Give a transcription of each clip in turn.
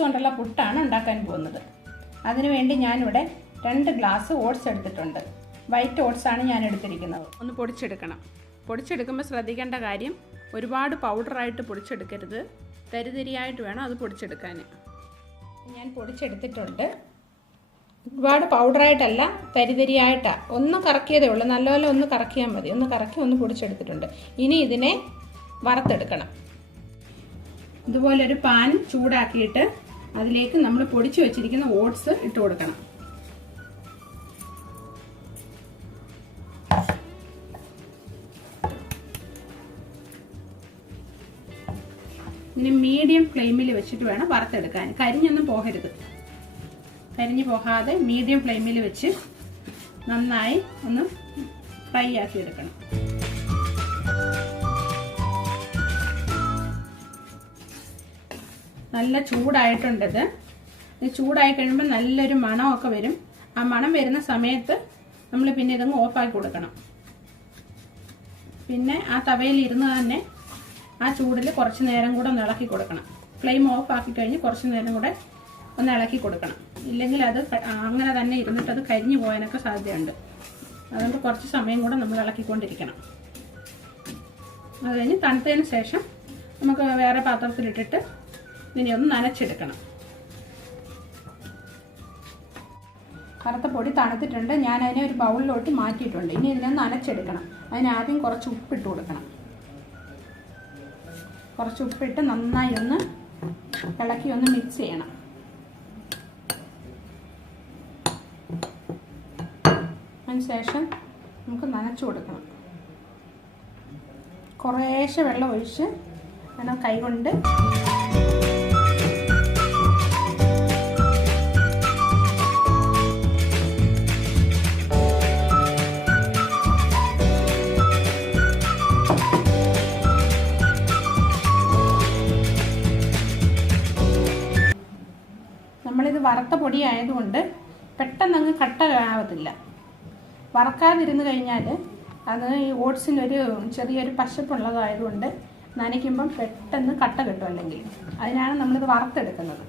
കൊണ്ടുള്ള പുട്ടാണ് ഉണ്ടാക്കാൻ പോകുന്നത്. അതിനുവേണ്ടി ഞാനിവിടെ രണ്ട് ഗ്ലാസ് ഓട്സ് എടുത്തിട്ടുണ്ട്. വൈറ്റ് ഓട്സ് ആണ് ഞാൻ എടുത്തിരിക്കുന്നത്. ഒന്ന് പൊടിച്ചെടുക്കണം. പൊടിച്ചെടുക്കുമ്പോൾ ശ്രദ്ധിക്കേണ്ട കാര്യം ഒരുപാട് പൗഡറായിട്ട് പൊടിച്ചെടുക്കരുത്. തരിതരിയായിട്ട് വേണം അത് പൊടിച്ചെടുക്കാൻ ഞാൻ പൊടിച്ചെടുത്തിട്ടുണ്ട്. ഒരുപാട് പൗഡറായിട്ടല്ല തരിതരിയായിട്ടാണ് ഒന്ന് കറക്കിയതേ ഉള്ളൂ. നല്ലപോലെ ഒന്ന് കറക്കിയാൽ മതി. ഒന്ന് കറക്കി ഒന്ന് പൊടിച്ചെടുത്തിട്ടുണ്ട്. ഇനി ഇതിനെ വറുത്തെടുക്കണം. ഇതുപോലൊരു പാൻ ചൂടാക്കിയിട്ട് അതിലേക്ക് നമ്മൾ പൊടിച്ചു വെച്ചിരിക്കുന്ന ഓട്സ് ഇട്ട് കൊടുക്കണം. ഇതിന് മീഡിയം ഫ്ലെയിമിൽ വെച്ചിട്ട് വേണം വറുത്തെടുക്കാൻ. കരിഞ്ഞൊന്നും പോകരുത്. കരിഞ്ഞു പോകാതെ മീഡിയം ഫ്ലെയിമിൽ വെച്ച് നന്നായി ഒന്ന് ഫ്രൈ ആക്കി എടുക്കണം. നല്ല ചൂടായിട്ടുണ്ടത് ചൂടായി കഴിയുമ്പോൾ നല്ലൊരു മണമൊക്കെ വരും. ആ മണം വരുന്ന സമയത്ത് നമ്മൾ പിന്നെ ഇതങ്ങ് ഓഫാക്കി കൊടുക്കണം. പിന്നെ ആ തവയിൽ ഇരുന്ന് തന്നെ ആ ചൂടിൽ കുറച്ച് നേരം കൂടെ ഒന്ന് ഇളക്കി കൊടുക്കണം. ഫ്ലെയിം ഓഫ് ആക്കി കഴിഞ്ഞ് കുറച്ച് നേരം കൂടെ ഒന്ന് ഇളക്കി കൊടുക്കണം. ഇല്ലെങ്കിൽ അത് അങ്ങനെ തന്നെ ഇരുന്നിട്ട് അത് കരിഞ്ഞു പോകാനൊക്കെ സാധ്യതയുണ്ട്. അതുകൊണ്ട് കുറച്ച് സമയം കൂടെ നമ്മൾ ഇളക്കിക്കൊണ്ടിരിക്കണം. അത് കഴിഞ്ഞ് തണുത്തതിന് ശേഷം നമുക്ക് വേറെ പാത്രത്തിലിട്ടിട്ട് ഇതിനെ ഒന്ന് നനച്ചെടുക്കണം. കറുത്ത പൊടി തണുത്തിട്ടുണ്ട്. ഞാൻ അതിനെ ഒരു ബൗളിലോട്ട് മാറ്റിയിട്ടുണ്ട്. ഇനി ഇതിനെ നനച്ചെടുക്കണം. അതിന് ആദ്യം കുറച്ച് ഉപ്പിട്ട് കൊടുക്കണം. കുറച്ച് ഉപ്പിട്ട് നന്നായി ഒന്ന് ഇളക്കി ഒന്ന് മിക്സ് ചെയ്യണം. അതിനുശേഷം നമുക്ക് നനച്ചു കൊടുക്കണം. കുറേശ്ശെ വെള്ളം ഒഴിച്ച് വേണം കൈകൊണ്ട് വറുത്ത പൊടി ആയതുകൊണ്ട് പെട്ടെന്ന് അങ്ങ് കട്ട ആവത്തില്ല. വറക്കാതിരുന്ന് കഴിഞ്ഞാൽ അത് ഈ ഓട്സിനൊരു ചെറിയൊരു പശപ്പുള്ളതായതുകൊണ്ട് നനയ്ക്കുമ്പം പെട്ടെന്ന് കട്ട കിട്ടും അല്ലെങ്കിൽ. അതിനാണ് നമ്മളിത് വറുത്തെടുക്കുന്നത്.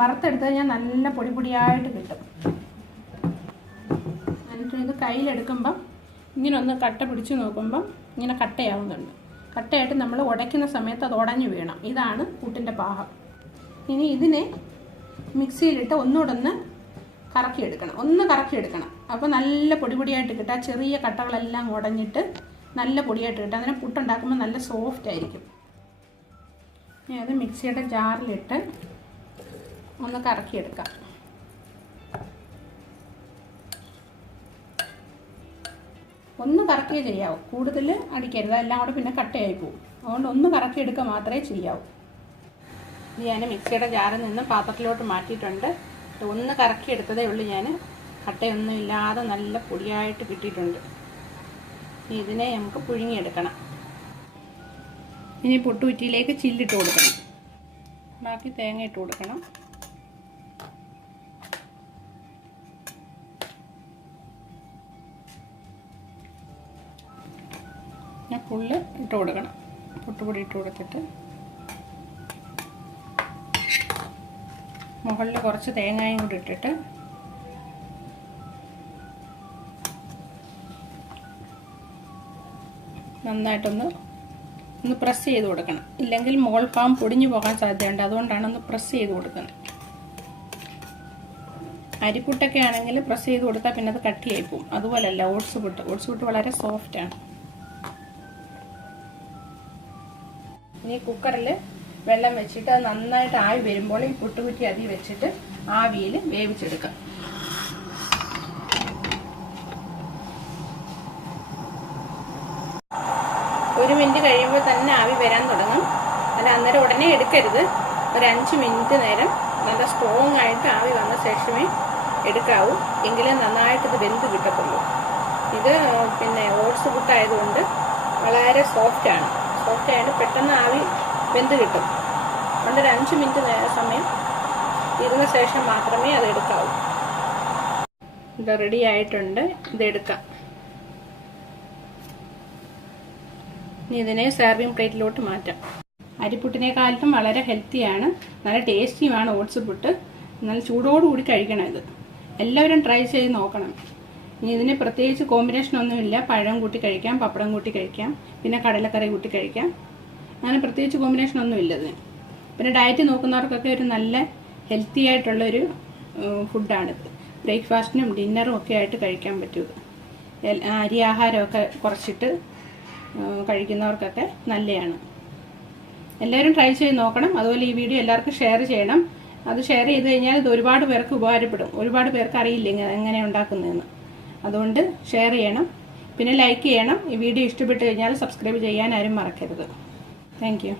വറുത്തെടുത്ത് കഴിഞ്ഞാൽ നല്ല പൊടി പൊടിയായിട്ട് കിട്ടും. എന്നിട്ട് ഇത് കയ്യിലെടുക്കുമ്പം ഇങ്ങനെ ഒന്ന് കട്ട പിടിച്ച് നോക്കുമ്പം ഇങ്ങനെ കട്ടയാവുന്നുണ്ട്. കട്ടയായിട്ട് നമ്മൾ ഉടയ്ക്കുന്ന സമയത്ത് അത് ഉടഞ്ഞു വീണം ഇതാണ് കൂട്ടിന്റെ പാഹം ഇനി ഇതിനെ മിക്സിയിലിട്ട് ഒന്നുകൂടൊന്ന് കറക്കിയെടുക്കണം. ഒന്ന് കറക്കിയെടുക്കണം. അപ്പോൾ നല്ല പൊടി പൊടിയായിട്ട് കിട്ടുക ചെറിയ കട്ടകളെല്ലാം ഉടഞ്ഞിട്ട് നല്ല പൊടിയായിട്ട് കിട്ടുക അങ്ങനെ പുട്ടുണ്ടാക്കുമ്പോൾ നല്ല സോഫ്റ്റ് ആയിരിക്കും. ഇനി അത് മിക്സിയുടെ ജാറിലിട്ട് ഒന്ന് കറക്കിയെടുക്കാം. ഒന്ന് കറക്കിയേ ചെയ്യാവൂ. കൂടുതൽ അടിക്കരുത്. എല്ലാം കൂടെ പിന്നെ കട്ടയായി പോകും. അതുകൊണ്ട് ഒന്ന് കറക്കിയെടുക്കുക മാത്രമേ ചെയ്യാവൂ. ഞാൻ മിക്സിയുടെ ജാറിൽ നിന്നും പാത്രത്തിലോട്ട് മാറ്റിയിട്ടുണ്ട്. ഒന്ന് കറക്കി എടുത്തതേ ഉള്ളൂ ഞാൻ കട്ടയൊന്നും ഇല്ലാതെ നല്ല പൊടിയായിട്ട് കിട്ടിയിട്ടുണ്ട്. ഇതിനെ നമുക്ക് പുഴുങ്ങിയെടുക്കണം. ഇനി പൊട്ടുകുറ്റിയിലേക്ക് ചില്ലിട്ട് കൊടുക്കണം. ബാക്കി തേങ്ങ ഇട്ട് കൊടുക്കണം. പിന്നെ ഫുള്ള് ഇട്ട് കൊടുക്കണം. പൊട്ടുപൊടി ഇട്ട് കൊടുത്തിട്ട്. മുകളിൽ കുറച്ച് തേങ്ങയും കൂടി ഇട്ടിട്ട് നന്നായിട്ടൊന്ന് ഒന്ന് പ്രസ് ചെയ്ത് കൊടുക്കണം. ഇല്ലെങ്കിൽ മുകൾ പാം പൊടിഞ്ഞു പോകാൻ സാധ്യതയുണ്ട്. അതുകൊണ്ടാണ് ഒന്ന് പ്രസ് ചെയ്ത് കൊടുക്കുന്നത്. അരിപ്പുട്ടൊക്കെ ആണെങ്കിൽ പ്രസ് ചെയ്ത് കൊടുത്താൽ പിന്നെ അത് കട്ടിയായി പോകും. അതുപോലല്ല ഓട്സ് പുട്ട്. ഓട്സ് പുട്ട് വളരെ സോഫ്റ്റ് ആണ്. ഇനി കുക്കറിൽ വെള്ളം വെച്ചിട്ട് നന്നായിട്ട് ആവി വരുമ്പോൾ ഈ പുട്ടുകുറ്റി അതി വെച്ചിട്ട് ആവിയിൽ വേവിച്ചെടുക്കാം. ഒരു മിനിറ്റ് കഴിയുമ്പോൾ തന്നെ ആവി വരാൻ തുടങ്ങും. അല്ല അന്നേരം ഉടനെ എടുക്കരുത്. ഒരു അഞ്ച് മിനിറ്റ് നേരം നല്ല സ്ട്രോങ് ആയിട്ട് ആവി വന്ന ശേഷമേ എടുക്കാവൂ. എങ്കിലും നന്നായിട്ട് ഇത് വെന്ത് കിട്ടത്തുള്ളൂ. ഇത് പിന്നെ ഓട്സ് പുട്ടായതുകൊണ്ട് വളരെ സോഫ്റ്റ് ആണ്. സോഫ്റ്റ് ആയതുകൊണ്ട് പെട്ടെന്ന് ആവി വെന്ത് കിട്ടും. അതുകൊണ്ട് ഒരു അഞ്ച് മിനിറ്റ് നേരം സമയം ഇരുന്ന ശേഷം മാത്രമേ അത് എടുക്കാവൂ. ഇത് റെഡി ആയിട്ടുണ്ട്. ഇത് എടുക്കാം. ഇനി ഇതിനെ സെർവിങ് പ്ലേറ്റിലോട്ട് മാറ്റാം. അരിപ്പുട്ടിനേക്കാളും വളരെ ഹെൽത്തിയാണ് നല്ല ടേസ്റ്റിയുമാണ് ഓട്സ് പുട്ട്. നല്ല ചൂടോടുകൂടി കഴിക്കണം ഇത്. എല്ലാവരും ട്രൈ ചെയ്ത് നോക്കണം. ഇനി ഇതിന് പ്രത്യേകിച്ച് കോമ്പിനേഷൻ ഒന്നുമില്ല. പഴം കൂട്ടി കഴിക്കാം പപ്പടം കൂട്ടി കഴിക്കാം പിന്നെ കടലക്കറി കൂട്ടി കഴിക്കാം. അങ്ങനെ പ്രത്യേകിച്ച് കോമ്പിനേഷൻ ഒന്നുമില്ല ഇതിന് പിന്നെ ഡയറ്റ് നോക്കുന്നവർക്കൊക്കെ ഒരു നല്ല ഹെൽത്തി ആയിട്ടുള്ളൊരു ഫുഡാണിത് ബ്രേക്ക്ഫാസ്റ്റിനും ഡിന്നറും ഒക്കെ ആയിട്ട് കഴിക്കാൻ പറ്റും അരി ആഹാരമൊക്കെ കുറച്ചിട്ട് കഴിക്കുന്നവർക്കൊക്കെ നല്ലതാണ് എല്ലാവരും ട്രൈ ചെയ്ത് നോക്കണം. അതുപോലെ ഈ വീഡിയോ എല്ലാവർക്കും ഷെയർ ചെയ്യണം. അത് ഷെയർ ചെയ്ത് കഴിഞ്ഞാൽ ഇത് ഒരുപാട് പേർക്ക് ഉപകാരപ്പെടും. ഒരുപാട് പേർക്ക് അറിയില്ല എങ്ങനെ ഉണ്ടാക്കുന്നതെന്ന്. അതുകൊണ്ട് ഷെയർ ചെയ്യണം. പിന്നെ ലൈക്ക് ചെയ്യണം. ഈ വീഡിയോ ഇഷ്ടപ്പെട്ട് കഴിഞ്ഞാൽ സബ്സ്ക്രൈബ് ചെയ്യാൻ ആരും മറക്കരുത്. Thank you.